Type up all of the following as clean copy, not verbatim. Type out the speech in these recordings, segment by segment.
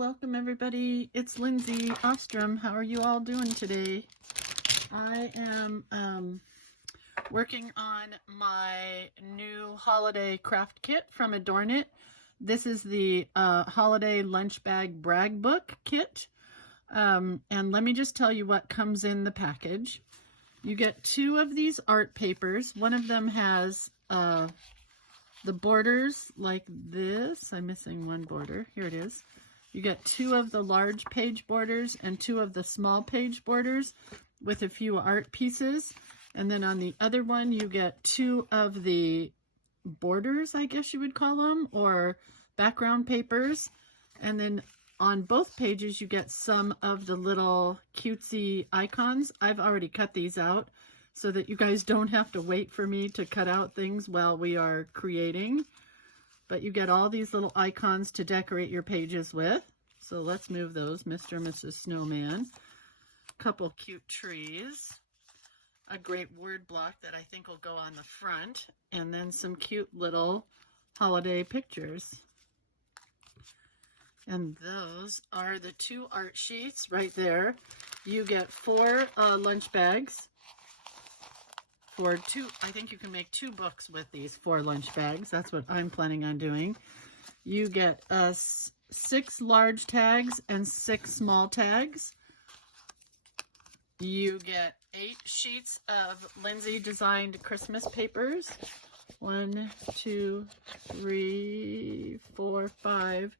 welcome everybody. It's Lindsay Ostrom. How are you all doing today? I am working on my new holiday craft kit from Adorn It. This is the holiday lunch bag brag book kit. And let me just tell you what comes in the package. You get 2 of these art papers. One of them has the borders like this. I'm missing one border. Here it is. You get 2 of the large page borders and 2 of the small page borders with a few art pieces. And then on the other one, you get 2 of the borders, I guess you would call them, or background papers. And then on both pages, you get some of the little cutesy icons. I've already cut these out so that you guys don't have to wait for me to cut out things while we are creating. But you get all these little icons to decorate your pages with. So let's move those. Mr. and Mrs. Snowman. A couple cute trees. A great word block that I think will go on the front. And then some cute little holiday pictures. And those are the 2 art sheets right there. You get 4 lunch bags. For 2, I think you can make 2 books with these 4 lunch bags. That's what I'm planning on doing. You get 6 large tags and 6 small tags. You get 8 sheets of Lindsay designed Christmas papers. 1, 2, 3, 4, 5.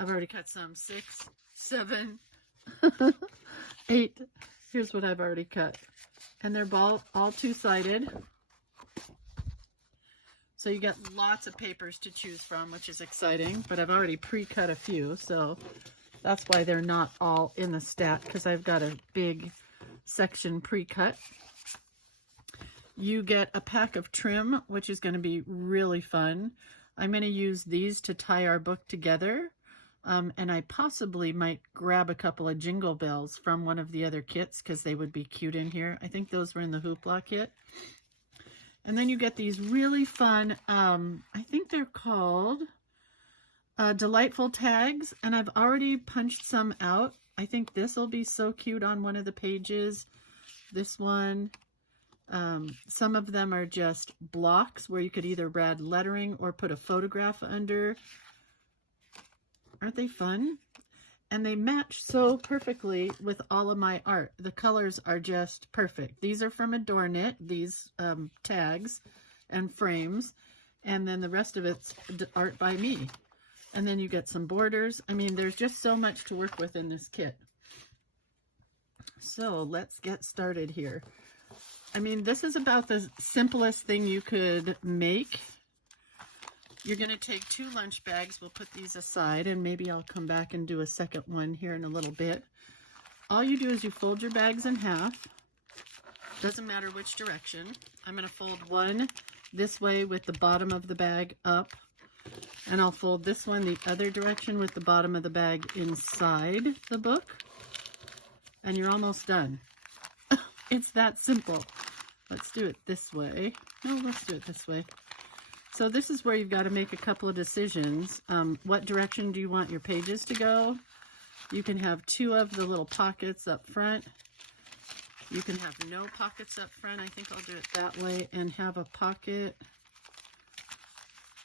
I've already cut some. 6, 7, 8. Here's what I've already cut. And they're all 2-sided. So you get lots of papers to choose from, which is exciting. But I've already pre-cut a few, so that's why they're not all in the stack, because I've got a big section pre-cut. You get a pack of trim, which is going to be really fun. I'm going to use these to tie our book together. And I possibly might grab a couple of jingle bells from one of the other kits because they would be cute in here. I think those were in the Hoopla kit. And then you get these really fun, I think they're called delightful tags. And I've already punched some out. I think this will be so cute on one of the pages. This one. Some of them are just blocks where you could either add lettering or put a photograph under. Aren't they fun? And they match so perfectly with all of my art. The colors are just perfect. These are from Adorn It, these tags and frames. And then the rest of it's art by me. And then you get some borders. I mean, there's just so much to work with in this kit. So let's get started here. I mean, this is about the simplest thing you could make. You're going to take 2 lunch bags. We'll put these aside, and maybe I'll come back and do a second one here in a little bit. All you do is you fold your bags in half. Doesn't matter which direction. I'm going to fold one this way with the bottom of the bag up, and I'll fold this one the other direction with the bottom of the bag inside the book, and you're almost done. It's that simple. Let's do it this way. No, let's do it this way. So this is where you've got to make a couple of decisions. What direction do you want your pages to go? You can have 2 of the little pockets up front. You can have no pockets up front. I think I'll do it that way and have a pocket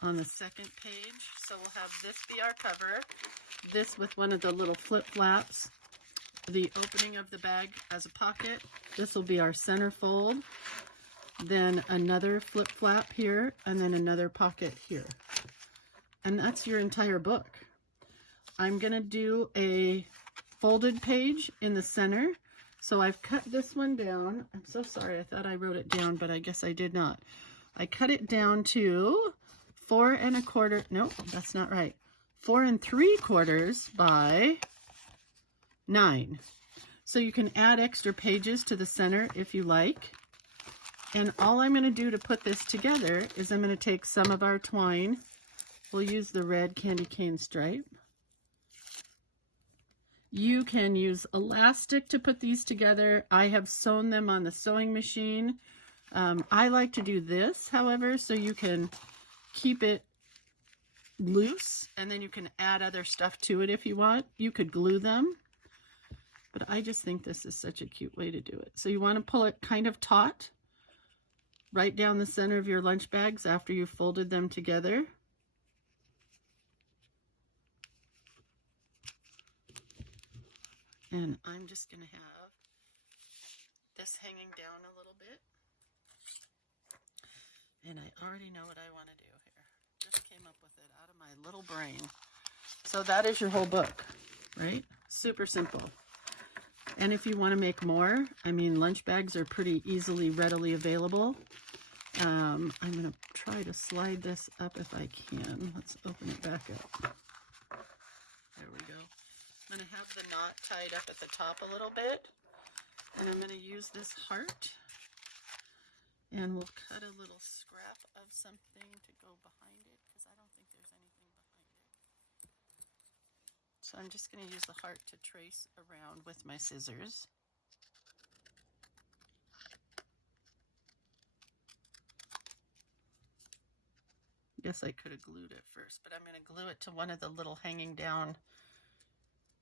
on the second page. So we'll have this be our cover. This with one of the little flip flaps. The opening of the bag as a pocket. This will be our center fold. Then another flip flap here, and then another pocket here. And that's your entire book. I'm going to do a folded page in the center. So I've cut this one down. I'm so sorry. I thought I wrote it down, but I guess I did not. I cut it down to 4 1/4. Nope, that's not right. 4 3/4 by 9. So you can add extra pages to the center if you like. And all I'm going to do to put this together is I'm going to take some of our twine. We'll use the red candy cane stripe. You can use elastic to put these together. I have sewn them on the sewing machine. I like to do this, however, so you can keep it loose, and then you can add other stuff to it if you want. You could glue them, but I just think this is such a cute way to do it. So you want to pull it kind of taut right down the center of your lunch bags after you've folded them together. And I'm just going to have this hanging down a little bit. And I already know what I want to do here. Just came up with it out of my little brain. So that is your whole book, right? Super simple. And if you want to make more, I mean, lunch bags are pretty easily, readily available. I'm going to try to slide this up if I can. Let's open it back up. There we go. I'm going to have the knot tied up at the top a little bit. And I'm going to use this heart. And we'll cut a little scrap of something to go behind it, because I don't think there's anything behind it. So I'm just going to use the heart to trace around with my scissors. Guess I could have glued it first, but I'm going to glue it to one of the little hanging down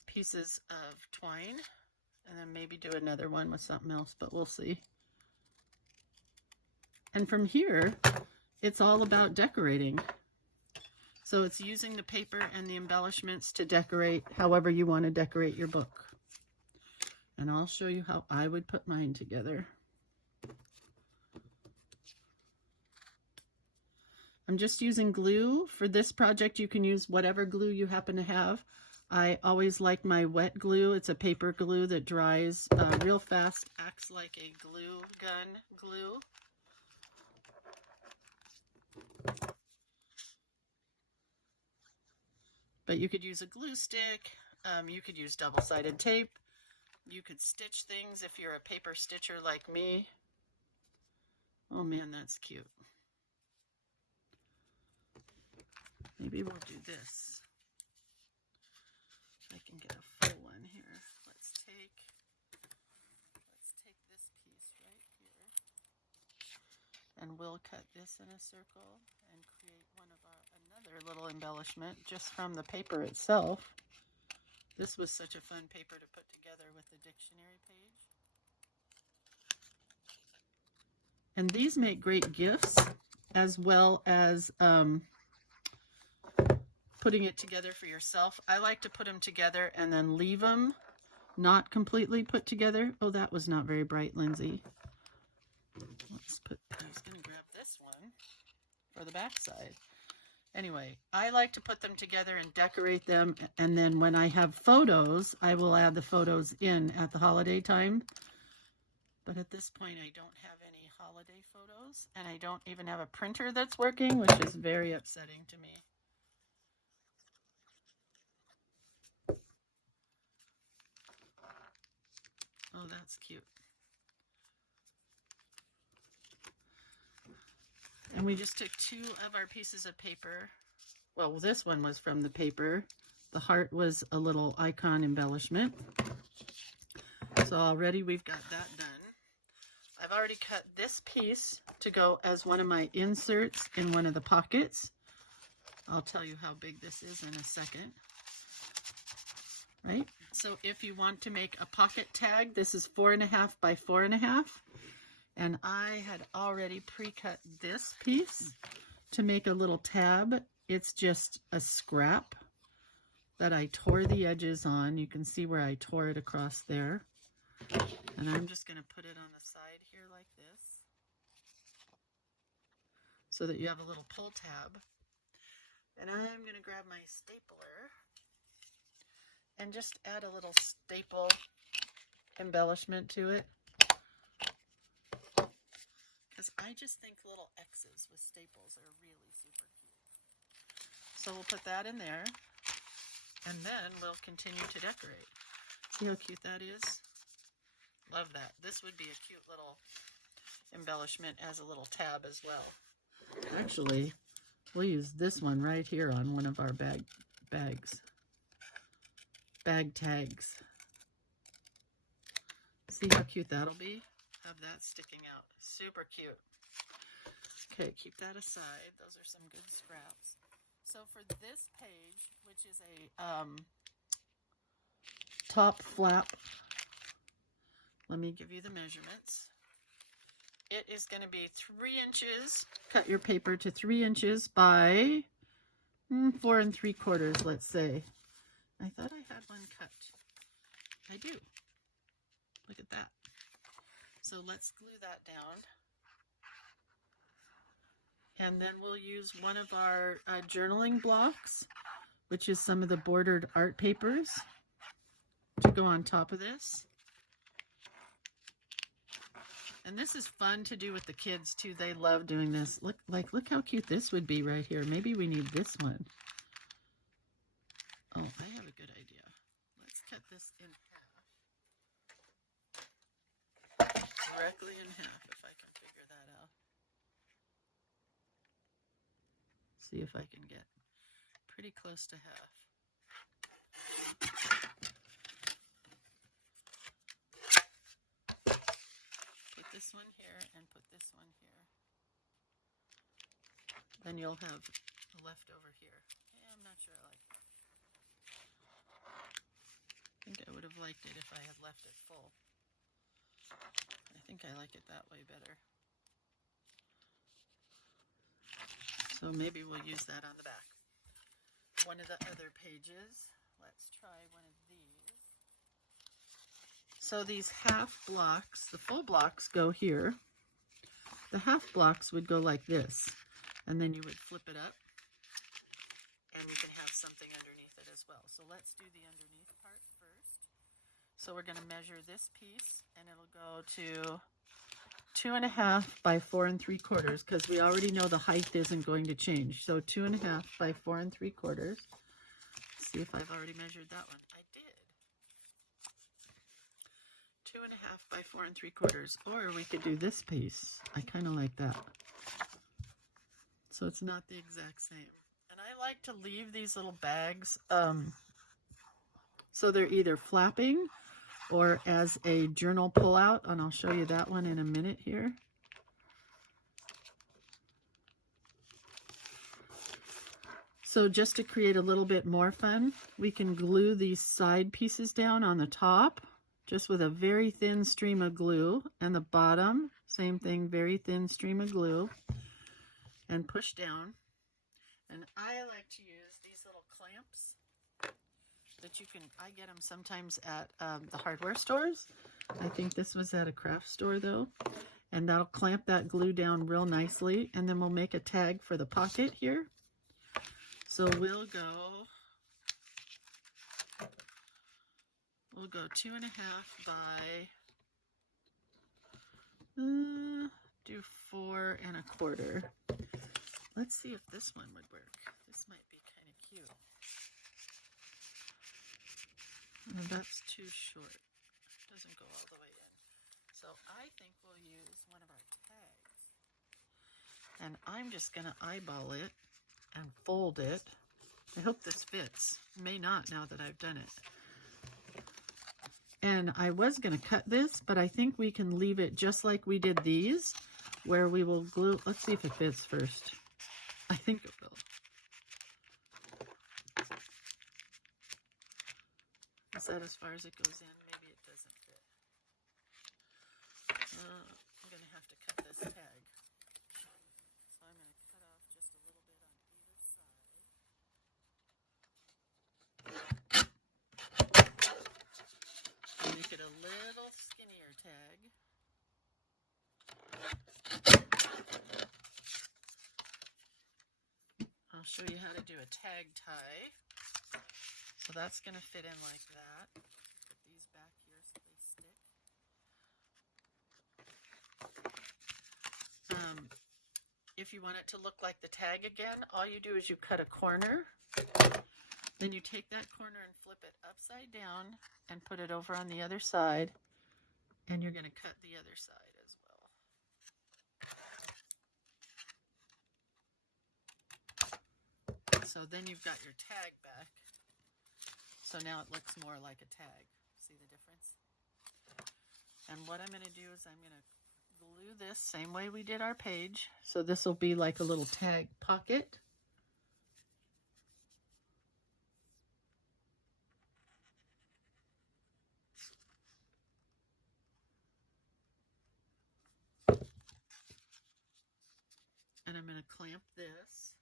pieces of twine, and then maybe do another one with something else, but we'll see. And from here, it's all about decorating. So it's using the paper and the embellishments to decorate however you want to decorate your book. And I'll show you how I would put mine together. I'm just using glue. For this project, you can use whatever glue you happen to have. I always like my wet glue. It's a paper glue that dries real fast, acts like a glue gun glue. But you could use a glue stick, you could use double-sided tape, you could stitch things if you're a paper stitcher like me. Oh man, that's cute. Maybe we'll do this. I can get a full one here. Let's take this piece right here, and we'll cut this in a circle and create another little embellishment just from the paper itself. This was such a fun paper to put together with the dictionary page. And these make great gifts, as well as putting it together for yourself. I like to put them together and then leave them not completely put together. Oh, that was not very bright, Lindsay. I was going to grab this one for the back side. Anyway, I like to put them together and decorate them, and then when I have photos, I will add the photos in at the holiday time. But at this point, I don't have any holiday photos, and I don't even have a printer that's working, which is very upsetting to me. Oh, that's cute. And we just took 2 of our pieces of paper. Well, this one was from the paper. The heart was a little icon embellishment. So already we've got that done. I've already cut this piece to go as one of my inserts in one of the pockets. I'll tell you how big this is in a second. Right? So if you want to make a pocket tag, this is 4.5 by 4.5. And I had already pre-cut this piece to make a little tab. It's just a scrap that I tore the edges on. You can see where I tore it across there. And I'm just going to put it on the side here like this, so that you have a little pull tab. And I'm going to grab my stapler and just add a little staple embellishment to it. Because I just think little X's with staples are really super cute. So we'll put that in there, and then we'll continue to decorate. See how cute that is? Love that. This would be a cute little embellishment as a little tab as well. Actually, we'll use this one right here on one of our bag tags. See how cute that'll be? Have that sticking out. Super cute. Okay, keep that aside. Those are some good scraps. So So for this page, which is a top flap, let me give you the measurements. It is going to be 3 inches. Cut your paper to 3 inches by 4 3/4, let's say. I thought I had one cut. I do. Look at that. So let's glue that down. And then we'll use one of our journaling blocks, which is some of the bordered art papers, to go on top of this. And this is fun to do with the kids too. They love doing this. Look how cute this would be right here. Maybe we need this one. Oh, I have a good idea. Let's cut this in half. Directly in half, if I can figure that out. See if I can get pretty close to half. Put this one here and put this one here. Then you'll have a leftover here. Yeah, I'm not sure I like that. I think I would have liked it if I had left it full. I think I like it that way better. So maybe we'll use that on the back. One of the other pages, let's try one of these. So these half blocks, the full blocks go here. The half blocks would go like this, and then you would flip it up, and you can have something underneath it as well. So let's do the underneath part first. So we're going to measure this piece, and it'll go to 2.5 by 4 3/4, because we already know the height isn't going to change. So 2.5 by 4 3/4. See if I've already measured that one. I did. 2.5 by 4 3/4. Or we could do this piece. I kind of like that. So it's not the exact same. And I like to leave these little bags so they're either flapping or as a journal pullout, and I'll show you that one in a minute here. So just to create a little bit more fun, we can glue these side pieces down on the top, just with a very thin stream of glue, and the bottom, same thing, very thin stream of glue, and push down. And I like to use these little clamps that you can, I get them sometimes at the hardware stores. I think this was at a craft store though. And that'll clamp that glue down real nicely. And then we'll make a tag for the pocket here. So we'll go 2.5 by, do 4 1/4. Let's see if this one would work. This might be kind of cute. Oh, that's too short. It doesn't go all the way in. So I think we'll use one of our tags. And I'm just going to eyeball it and fold it. I hope this fits. May not now that I've done it. And I was going to cut this, but I think we can leave it just like we did these, where we will glue. Let's see if it fits first. I think it will. Is that as far as it goes in? Maybe it doesn't fit. I'm going to have to cut this tag. So I'm going to cut off just a little bit on either side. Make it a little skinnier tag. I'll show you how to do a tag tie. So that's going to fit in like that. Put these back here so they stick. If you want it to look like the tag again, all you do is you cut a corner. Then you take that corner and flip it upside down and put it over on the other side. And you're going to cut the other side as well. So then you've got your tag back. So now it looks more like a tag. See the difference? And what I'm going to do is I'm going to glue this same way we did our page. So this will be like a little tag pocket. I'm going to clamp this.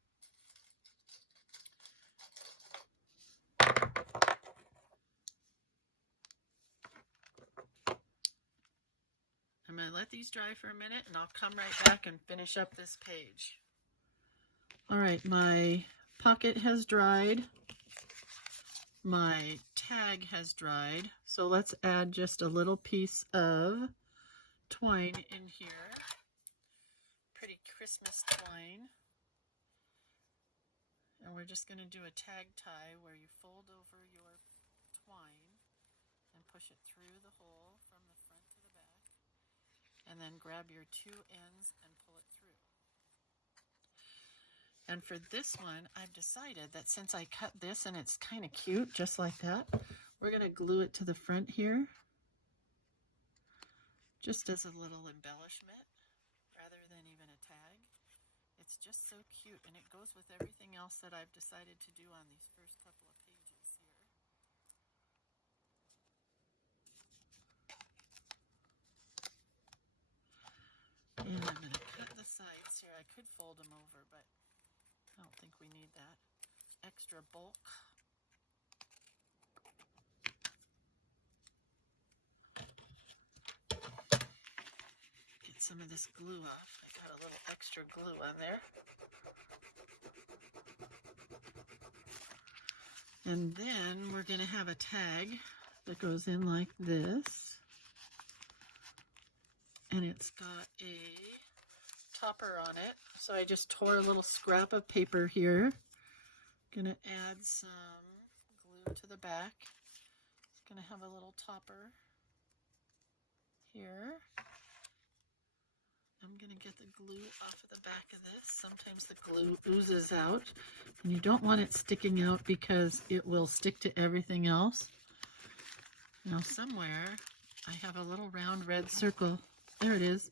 I'm going to let these dry for a minute and I'll come right back and finish up this page. All right, my pocket has dried. My tag has dried. So let's add just a little piece of twine in here. Pretty Christmas twine. And we're just going to do a tag tie where you fold over your twine and push it through the hole from the front to the back. And then grab your two ends and pull it through. And for this one, I've decided that since I cut this and it's kind of cute, just like that, we're going to glue it to the front here, just as a little embellishment, rather than even a tag. It's just so cute, and it goes with everything else that I've decided to do on these first couple of pages here. And I'm going to cut the sides here. I could fold them over, but I don't think we need that extra bulk. Get some of this glue off. I got a little extra glue on there. And then we're going to have a tag that goes in like this. And it's got a topper on it. So I just tore a little scrap of paper here. Gonna add some glue to the back. It's gonna have a little topper here. I'm gonna get the glue off of the back of this. Sometimes the glue oozes out and you don't want it sticking out because it will stick to everything else. Now somewhere I have a little round red circle. There it is.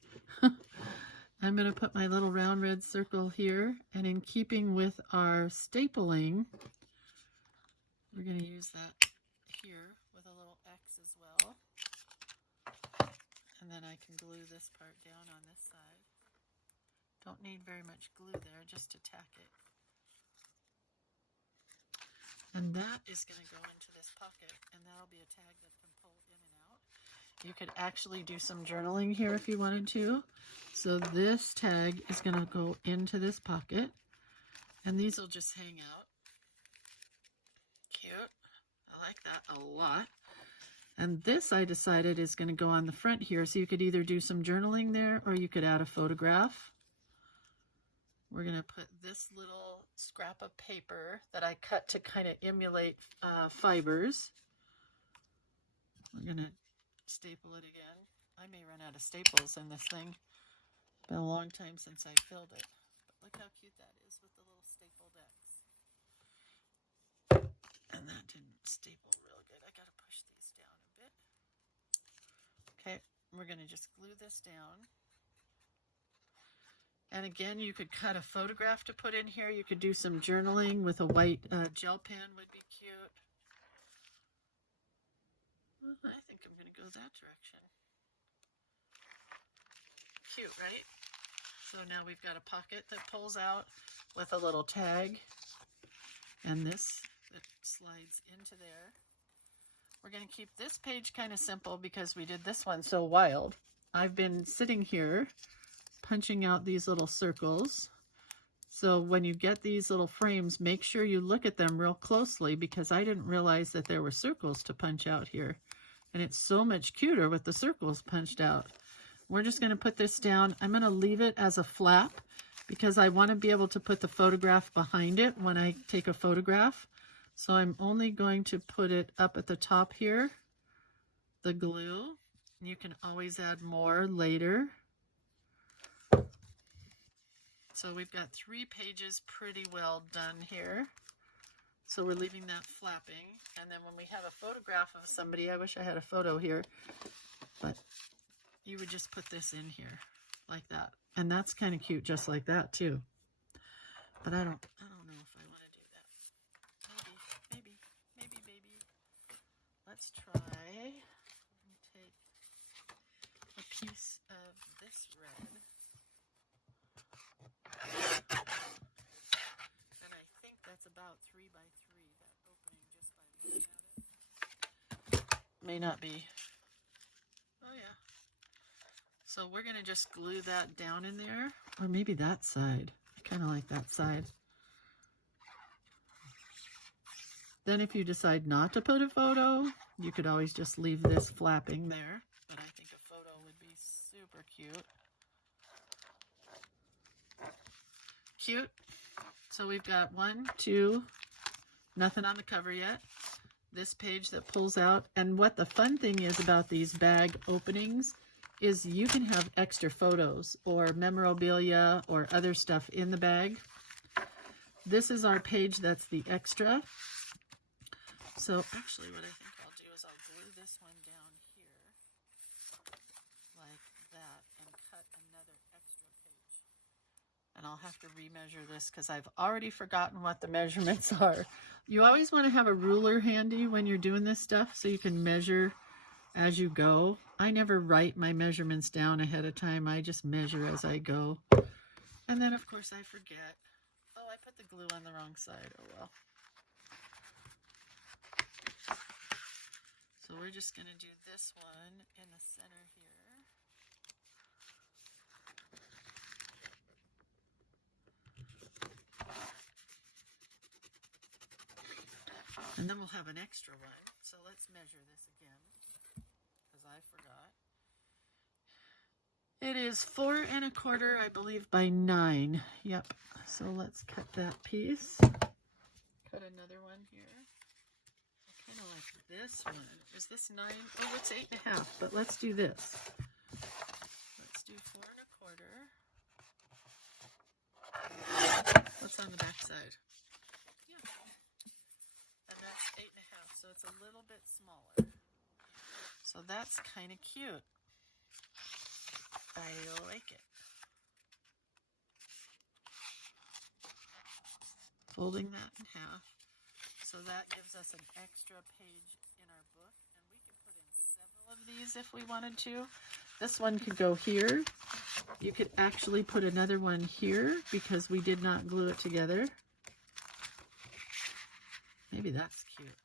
I'm going to put my little round red circle here, and in keeping with our stapling, we're going to use that here with a little X as well. And then I can glue this part down on this side. Don't need very much glue there, just to tack it. And that is going to go into this pocket, and that'll be a tag that can pull in and out. You could actually do some journaling here if you wanted to. So this tag is going to go into this pocket, and these will just hang out. Cute. I like that a lot. And this I decided is going to go on the front here, so you could either do some journaling there or you could add a photograph. We're going to put this little scrap of paper that I cut to kind of emulate fibers. We're going to staple it again. I may run out of staples in this thing. It's been a long time since I filled it. But look how cute that is with the little stapled X. And that didn't staple real good. I got to push these down a bit. Okay, we're going to just glue this down. And again, you could cut a photograph to put in here. You could do some journaling with a white gel pen would be cute. Well, I think I'm going to go that direction. Cute, right? So now we've got a pocket that pulls out with a little tag. And this that slides into there. We're going to keep this page kind of simple because we did this one so wild. I've been sitting here punching out these little circles. So when you get these little frames, make sure you look at them real closely because I didn't realize that there were circles to punch out here. And it's so much cuter with the circles punched out. We're just going to put this down. I'm going to leave it as a flap because I want to be able to put the photograph behind it when I take a photograph. So I'm only going to put it up at the top here, the glue. You can always add more later. So we've got 3 pages pretty well done here. So we're leaving that flapping. And then when we have a photograph of somebody, I wish I had a photo here, but you would just put this in here like that. And that's kind of cute just like that too. But I don't know if I want to do that. Maybe. Let's try. Let me take a piece of this red. may not be. Oh yeah. So we're going to just glue that down in there. Or maybe that side. I kind of like that side. Then if you decide not to put a photo, you could always just leave this flapping there. But I think a photo would be super cute. Cute. So we've got 1, 2, nothing on the cover yet. This page that pulls out. And what the fun thing is about these bag openings is you can have extra photos or memorabilia or other stuff in the bag. This is our page that's the extra. So actually what I think I'll do is I'll glue this one down here like that and cut another extra page. And I'll have to remeasure this because I've already forgotten what the measurements are. You always want to have a ruler handy when you're doing this stuff so you can measure as you go. I never write my measurements down ahead of time. I just measure as I go. And then of course I forget. Oh, I put the glue on the wrong side. Oh well. So we're just going to do this one in the center here. And then we'll have an extra one. So let's measure this again, because I forgot. It is 4 1/4, I believe, by 9. Yep. So let's cut that piece. Cut another one here. I kind of like this one. Is this 9? Oh, it's 8 1/2, but let's do this. Let's do 4 1/4. What's on the back side? Yeah. And that's 8 1/2, so it's a little bit smaller. So that's kind of cute. I like it. Folding that in half. So that gives us an extra page in our book, and we could put in several of these if we wanted to. This one could go here. You could actually put another one here because we did not glue it together. Maybe that's cute.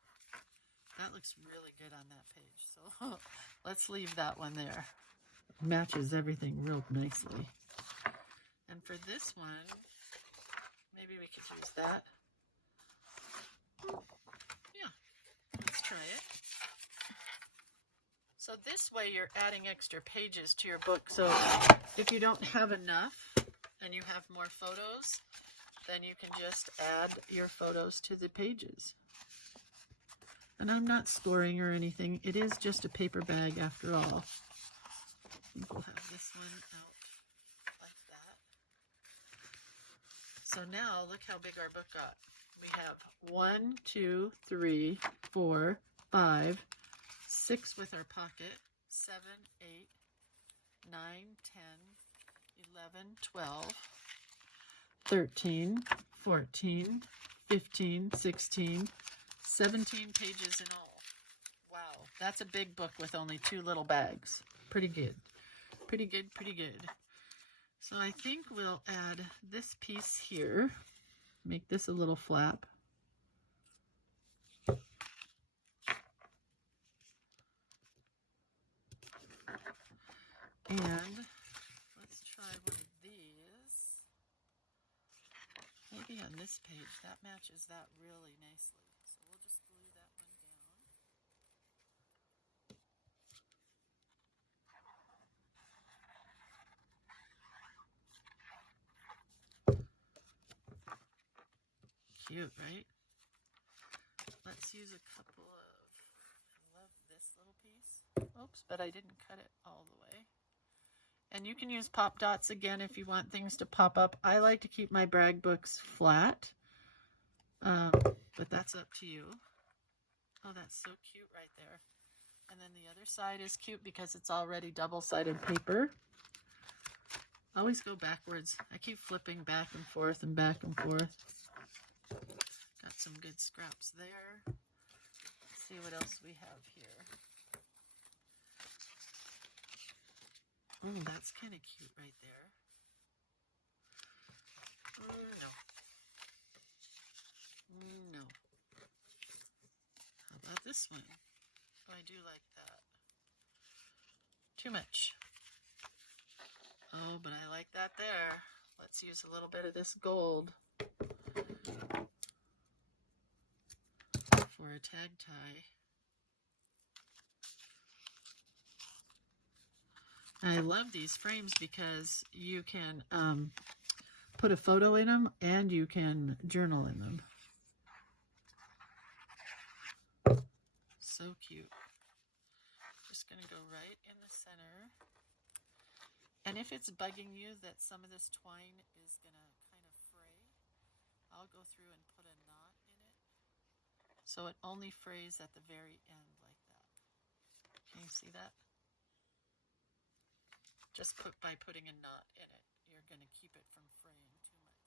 That looks really good on that page. So let's leave that one there. Matches everything real nicely. And for this one, maybe we could use that. Yeah, let's try it. So this way you're adding extra pages to your book. So if you don't have enough and you have more photos, then you can just add your photos to the pages. And I'm not scoring or anything. It is just a paper bag after all. I think we'll have this one out like that. So now look how big our book got. We have 1, 2, 3, 4, 5, 6 with our pocket, 7, 8, 9, 10, 11, 12, 13, 14, 15, 16, 17 pages in all. Wow, that's a big book with only 2 little bags. Pretty good. Pretty good, pretty good. So I think we'll add this piece here. Make this a little flap. And let's try one of these. Maybe on this page, that matches that really nicely. So we'll just glue that one down. Cute, right? Let's use a couple of, I love this little piece. Oops, but I didn't cut it all the way. And you can use pop dots again if you want things to pop up. I like to keep my brag books flat, but that's up to you. Oh, that's so cute right there. And then the other side is cute because it's already double-sided paper. Always go backwards. I keep flipping back and forth and back and forth. Got some good scraps there. Let's see what else we have here. Oh, that's kind of cute right there. No. No. How about this one? Oh, I do like that. Too much. Oh, but I like that there. Let's use a little bit of this gold for a tag tie. I love these frames because you can put a photo in them and you can journal in them. So cute. Just going to go right in the center. And if it's bugging you that some of this twine is going to kind of fray, I'll go through and put a knot in it. So it only frays at the very end like that. Can you see that? Just by putting a knot in it, you're going to keep it from fraying too much.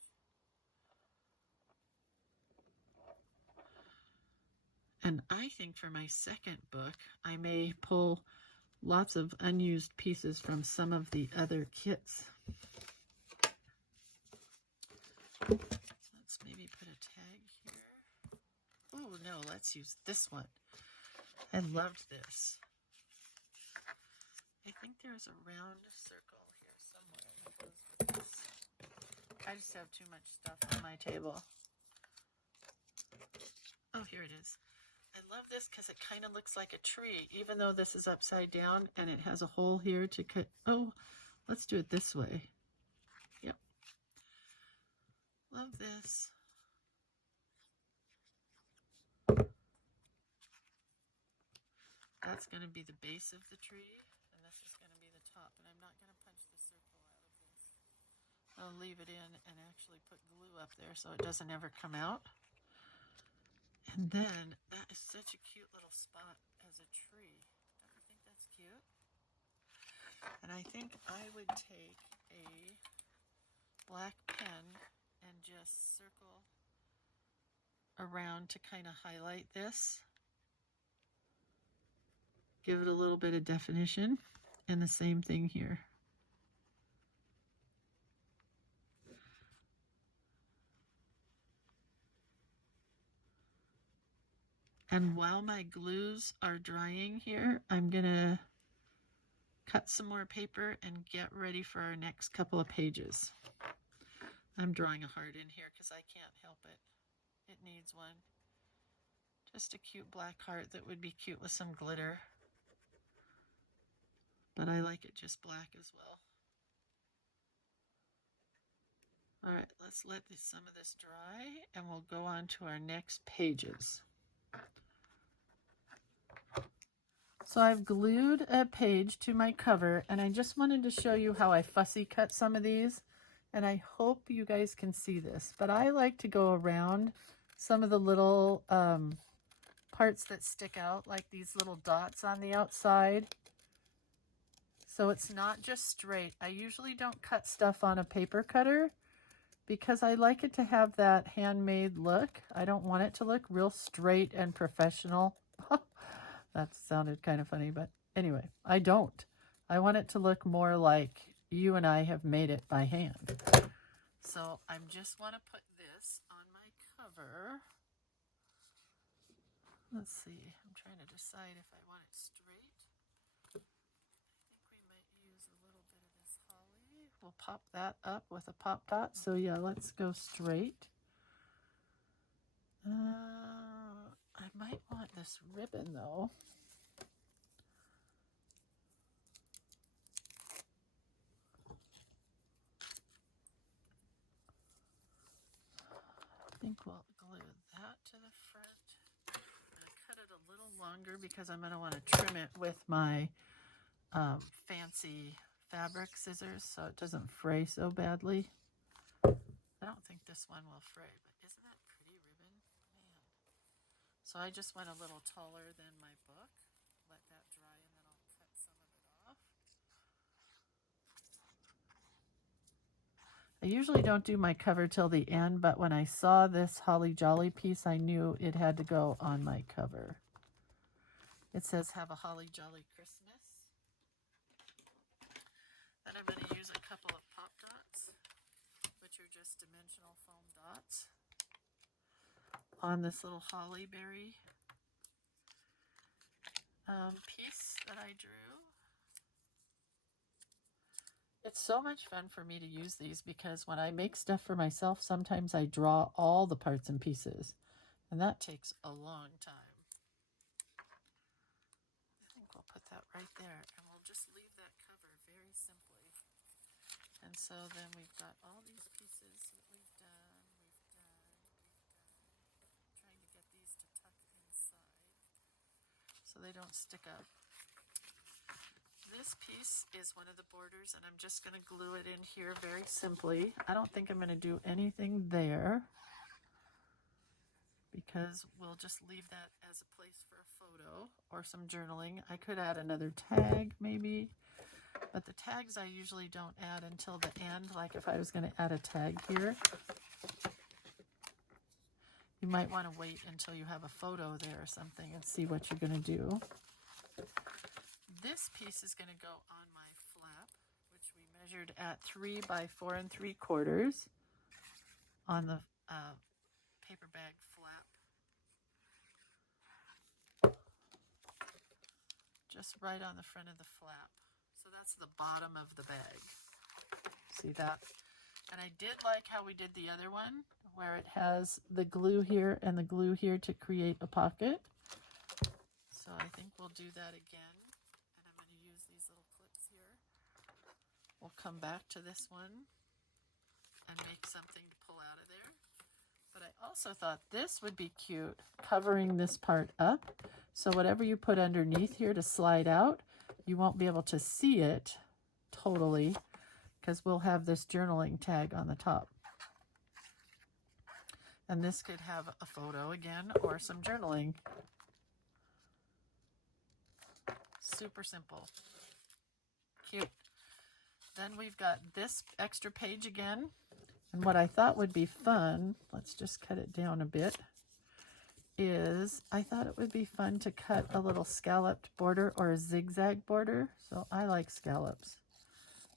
And I think for my second book, I may pull lots of unused pieces from some of the other kits. Let's maybe put a tag here. Oh no, let's use this one. I loved this. I think there's a round circle here somewhere that goes with this. I just have too much stuff on my table. Oh, here it is. I love this because it kind of looks like a tree, even though this is upside down and it has a hole here to cut. Oh, let's do it this way. Yep. Love this. That's going to be the base of the tree, and this is going to be the top. And I'm not going to punch the circle out of this. I'll leave it in and actually put glue up there so it doesn't ever come out. And then that is such a cute little spot as a tree. Don't you think that's cute? And I think I would take a black pen and just circle around to kind of highlight this. Give it a little bit of definition, and the same thing here. And while my glues are drying here, I'm gonna cut some more paper and get ready for our next couple of pages. I'm drawing a heart in here because I can't help it. It needs one. Just a cute black heart that would be cute with some glitter. But I like it just black as well. All right, let's let some of this dry and we'll go on to our next pages. So I've glued a page to my cover, and I just wanted to show you how I fussy cut some of these, and I hope you guys can see this, but I like to go around some of the little parts that stick out, like these little dots on the outside. So it's not just straight. I usually don't cut stuff on a paper cutter because I like it to have that handmade look. I don't want it to look real straight and professional. That sounded kind of funny, but anyway, I don't. I want it to look more like you and I have made it by hand. So I just want to put this on my cover. Let's see. I'm trying to decide if I want it straight. I think we might use a little bit of this holly. We'll pop that up with a pop dot. So yeah, let's go straight. I might want this ribbon though. I think we'll glue that to the front. I'm going to cut it a little longer because I'm going to want to trim it with my fancy fabric scissors so it doesn't fray so badly. I don't think this one will fray, but isn't that pretty ribbon? Man. So I just went a little taller than my book. Let that dry and then I'll cut some of it off. I usually don't do my cover till the end, but when I saw this Holly Jolly piece, I knew it had to go on my cover. It says, "Have a Holly Jolly Christmas." Then I'm going to use a couple of pop dots, which are just dimensional foam dots, on this little holly berry. piece that I drew. It's so much fun for me to use these because when I make stuff for myself, sometimes I draw all the parts and pieces, and that takes a long time. I think we'll put that right there, and we'll just leave that cover very simply. And so then we've got all these pieces that we've done, trying to get these to tuck inside so they don't stick up. This piece is one of the borders, and I'm just going to glue it in here very simply. I don't think I'm going to do anything there because we'll just leave that as a place for a photo or some journaling. I could add another tag maybe, but the tags I usually don't add until the end. Like if I was going to add a tag here, you might want to wait until you have a photo there or something and see what you're going to do. This piece is going to go on my flap, which we measured at 3 by 4 3/4 on the paper bag flap. Just right on the front of the flap. So that's the bottom of the bag. See that? And I did like how we did the other one, where it has the glue here and the glue here to create a pocket. So I think we'll do that again. We'll come back to this one and make something to pull out of there. But I also thought this would be cute, covering this part up. So whatever you put underneath here to slide out, you won't be able to see it totally because we'll have this journaling tag on the top. And this could have a photo again or some journaling. Super simple. Cute. Then we've got this extra page again, and what I thought would be fun, let's just cut it down a bit, is I thought it would be fun to cut a little scalloped border or a zigzag border. So I like scallops,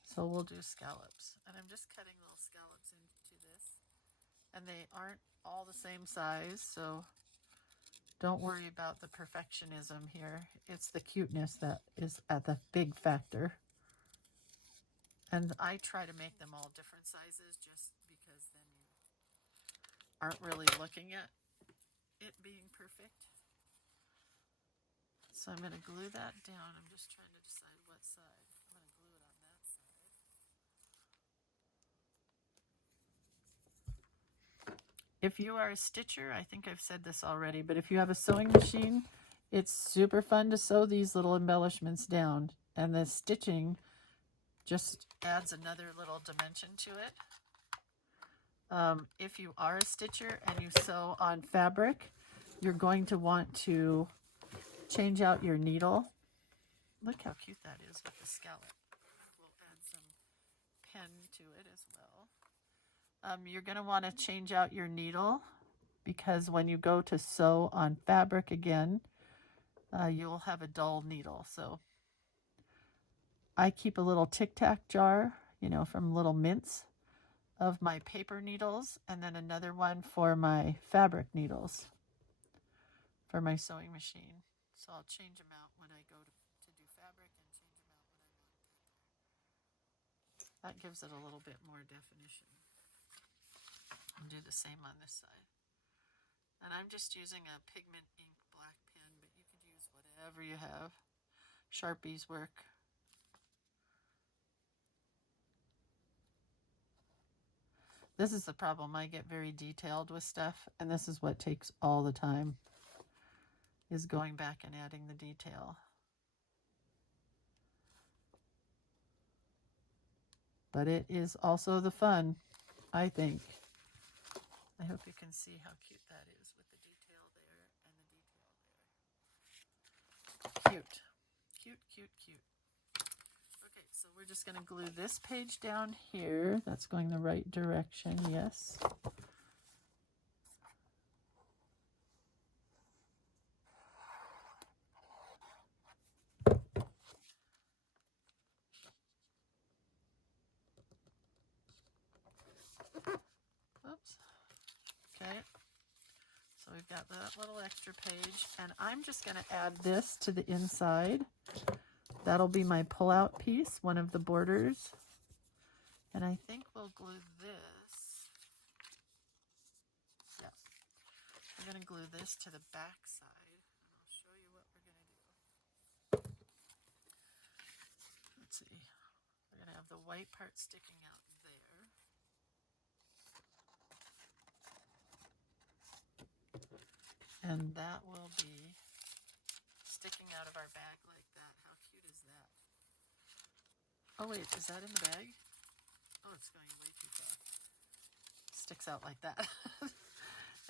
so we'll do scallops, and I'm just cutting little scallops into this, and they aren't all the same size, so don't worry about the perfectionism here. It's the cuteness that is at the big factor. And I try to make them all different sizes just because then you aren't really looking at it being perfect. So I'm going to glue that down. I'm just trying to decide what side. I'm going to glue it on that side. If you are a stitcher, I think I've said this already, but if you have a sewing machine, it's super fun to sew these little embellishments down. And the stitching just adds another little dimension to it. If you are a stitcher and you sew on fabric, you're going to want to change out your needle. Look how cute that is with the scallop. We'll add some pen to it as well. You're going to want to change out your needle because when you go to sew on fabric again, you'll have a dull needle. So I keep a little Tic Tac jar, you know, from Little Mints, of my paper needles, and then another one for my fabric needles for my sewing machine. So I'll change them out when I go to do fabric and change them out when I'm on paper. That gives it a little bit more definition. I'll do the same on this side. And I'm just using a pigment ink black pen, but you could use whatever you have. Sharpies work. This is the problem. I get very detailed with stuff, and this is what takes all the time, is going back and adding the detail. But it is also the fun, I think. I hope you can see how cute that is with the detail there and the detail there. Cute. Cute, cute, cute. Okay, so we're just going to glue this page down here. That's going the right direction, yes. Oops. Okay. So we've we've got that little extra page, and I'm just going to add this to the inside. That'll be my pull-out piece, one of the borders. And I think we'll glue this. Yeah, we're going to glue this to the back side, and I'll show you what we're going to do. Let's see. We're going to have the white part sticking out there. And that will be sticking out of our bag like that. How cute is that? Oh wait, is that in the bag? Oh, it's going way too far. Sticks out like that.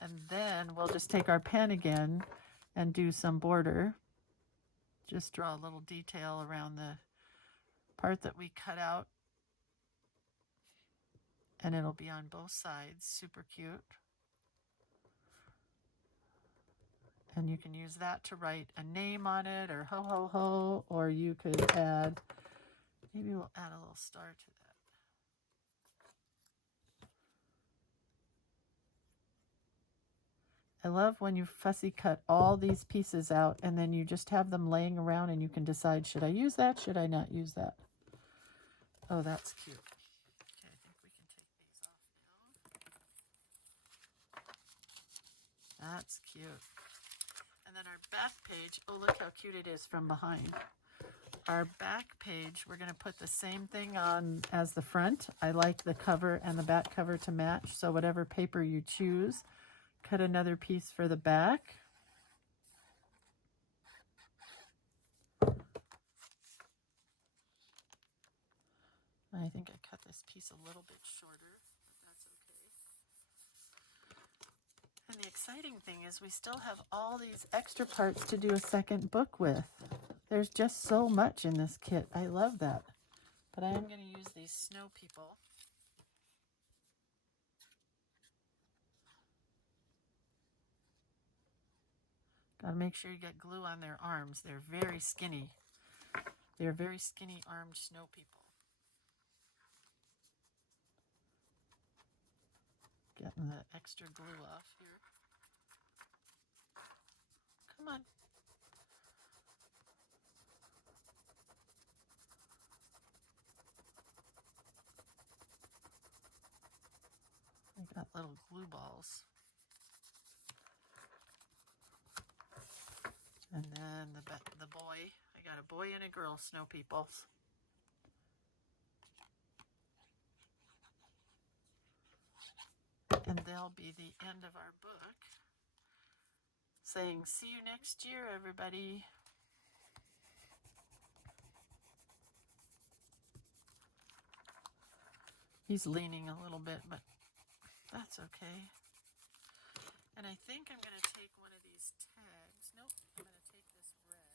And then we'll just take our pen again and do some border. Just draw a little detail around the part that we cut out. And it'll be on both sides. Super cute. And you can use that to write a name on it, or ho ho ho, or you could add, maybe we'll add a little star to that. I love when you fussy cut all these pieces out and then you just have them laying around and you can decide, should I use that, should I not use that? Oh, that's cute. Okay, I think we can take these off now. That's cute. And then our back page, oh look how cute it is from behind. Our back page, we're going to put the same thing on as the front. I like the cover and the back cover to match, so whatever paper you choose, cut another piece for the back. I think I cut this piece a little bit shorter, but that's okay. And the exciting thing is we still have all these extra parts to do a second book with. There's just so much in this kit. I love that. But I am going to use these snow people. Gotta make sure you get glue on their arms. They're very skinny. They're very skinny armed snow people. Getting the extra glue off here. Come on. I got little glue balls. And then the boy. I got a boy and a girl snow peoples. And they'll be the end of our book. Saying, see you next year, everybody. He's leaning a little bit, but that's okay. And I think I'm going to take one of these tags. Nope, I'm going to take this red.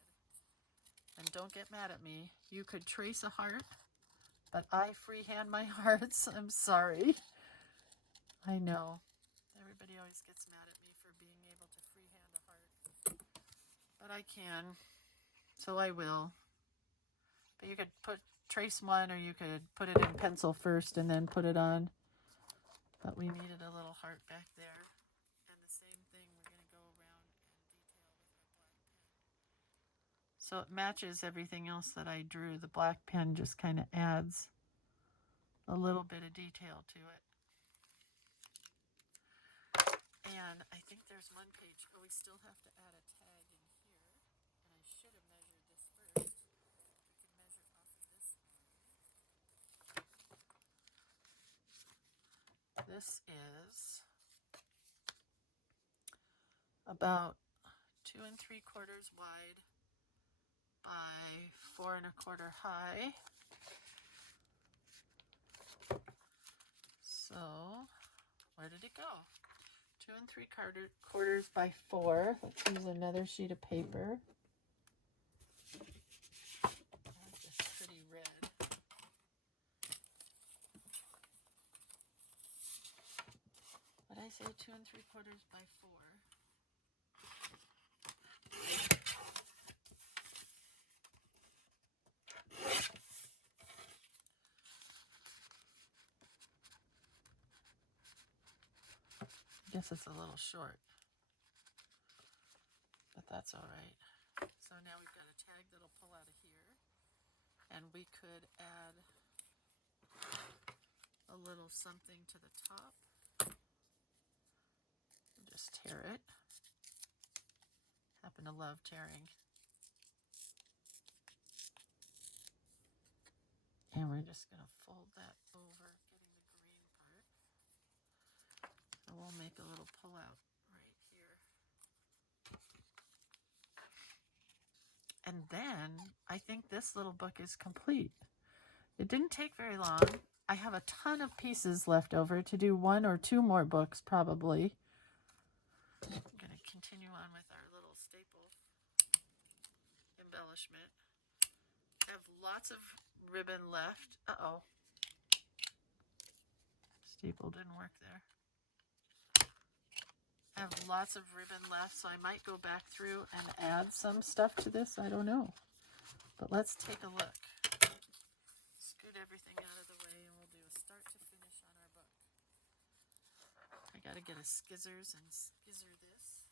And don't get mad at me. You could trace a heart, but I freehand my hearts. I'm sorry. I know. Everybody always gets mad at me for being able to freehand a heart. But I can, so I will. But you could trace one, or you could put it in pencil first and then put it on. But we needed a little heart back there. And the same thing, we're going to go around and detail with our black pen. So it matches everything else that I drew. The black pen just kind of adds a little bit of detail to it. And I think there's one page, but we still have to add a tag in here. And I should have measured this first. We can measure off of this line. This is about 2 3/4 wide by 4 1/4 high. So, where did it go? 2 3/4 by 4. Let's use another sheet of paper. I like this pretty red. What did I say? 2 3/4 by 4. I guess it's a little short. that's all right. So now we've got a tag that'll pull out of here, and we could add a little something to the top. Just tear it. Happen to love tearing. And we're just going to fold that over, getting the green part. And we'll make a little pull out right here. And then I think this little book is complete. It didn't take very long. I have a ton of pieces left over to do 1 or 2 more books probably. I'm going to continue on with our little staple embellishment. I have lots of ribbon left. Uh-oh. Staple didn't work there. I have lots of ribbon left, so I might go back through and add some stuff to this. I don't know. But let's take a look. Scoot everything out of the way, and we'll do a start to finish on our book. I got to get a scissors and scissor this.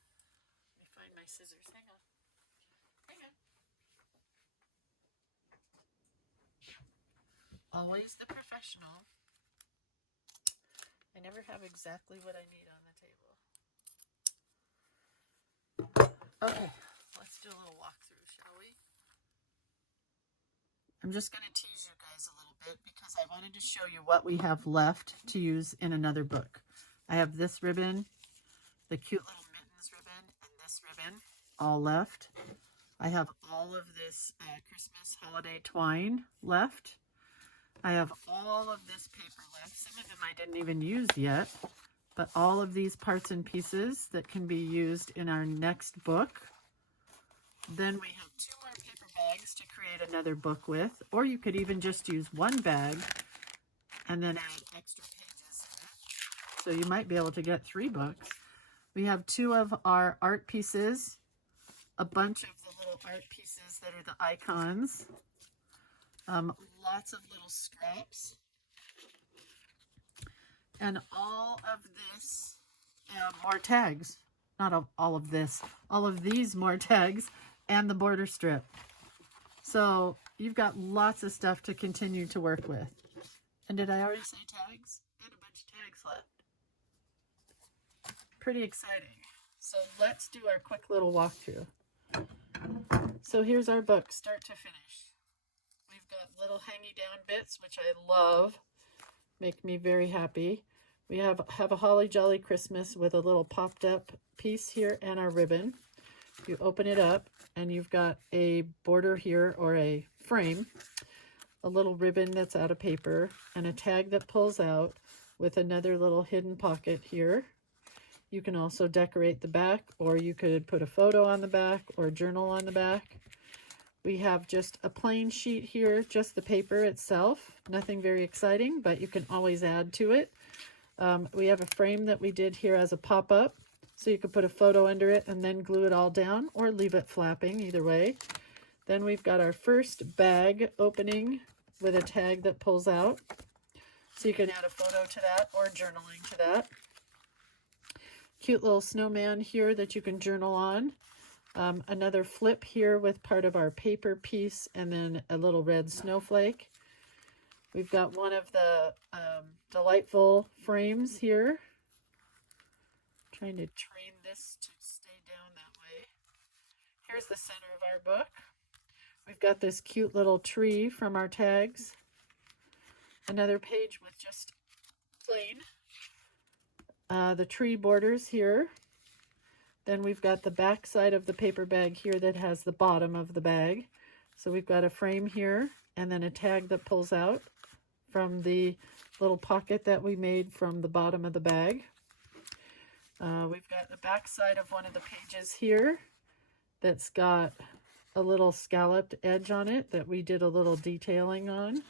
Let me find my scissors. Hang on. Hang on. Always the professional. I never have exactly what I need on the table. Okay, let's do a little walkthrough, shall we? I'm just going to tease you guys a little bit because I wanted to show you what we have left to use in another book. I have this ribbon, the cute little mittens ribbon, and this ribbon all left. I have all of this Christmas holiday twine left. I have all of this paper left. Some of them I didn't even use yet, but all of these parts and pieces that can be used in our next book. Then we have 2 more paper bags to create another book with, or you could even just use 1 bag and then add extra pages in it. So you might be able to get 3 books. We have 2 of our art pieces, a bunch of the little art pieces that are the icons, lots of little scraps, and all of this, more tags. Not all of this, all of these more tags and the border strip. So you've got lots of stuff to continue to work with. And did I already say tags? I had a bunch of tags left. Pretty exciting. So let's do our quick little walkthrough. So here's our book, start to finish. We've got little hangy down bits, which I love, make me very happy. We have a Holly Jolly Christmas with a little popped up piece here and our ribbon. You open it up and you've got a border here, or a frame, a little ribbon that's out of paper, and a tag that pulls out with another little hidden pocket here. You can also decorate the back, or you could put a photo on the back or a journal on the back. We have just a plain sheet here, just the paper itself. Nothing very exciting, but you can always add to it. We have a frame that we did here as a pop-up, so you could put a photo under it and then glue it all down, or leave it flapping, either way. Then we've got our first bag opening with a tag that pulls out, so you can add a photo to that or journaling to that. Cute little snowman here that you can journal on. Another flip here with part of our paper piece, and then a little red snowflake. We've got one of the delightful frames here. Trying to train this to stay down that way. Here's the center of our book. We've got this cute little tree from our tags. Another page with just plain. The tree borders here. Then we've got the back side of the paper bag here that has the bottom of the bag. So we've got a frame here, and then a tag that pulls out from the little pocket that we made from the bottom of the bag. We've got the back side of one of the pages here that's got a little scalloped edge on it that we did a little detailing on.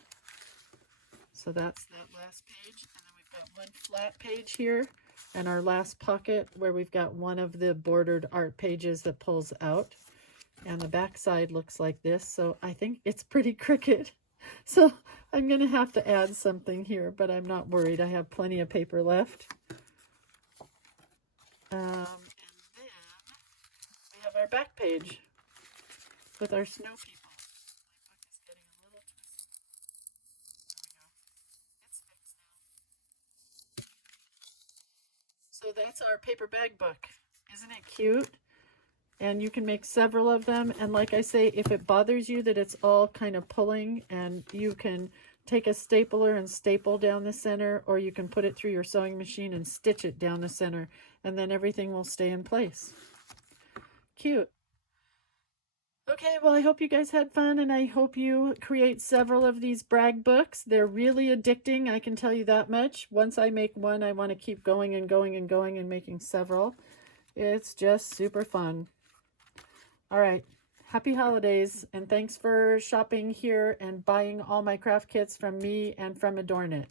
So that's that last page. And then we've got one flat page here, and our last pocket where we've got one of the bordered art pages that pulls out. And the back side looks like this. So I think it's pretty crooked. So I'm going to have to add something here, but I'm not worried. I have plenty of paper left. And then we have our our back page with our snow people. My book is getting a little twisted. There we go. It's fixed now. So that's our paper bag book. Isn't it cute? And you can make several of them. And like I say, if it bothers you that it's all kind of pulling, and you can take a stapler and staple down the center, or you can put it through your sewing machine and stitch it down the center, and then everything will stay in place. Cute. Okay, well, I hope you guys had fun, and I hope you create several of these brag books. They're really addicting, I can tell you that much. Once I make one, I want to keep going and going and going and making several. It's just super fun. All right. Happy holidays, and thanks for shopping here and buying all my craft kits from me and from Adorn It.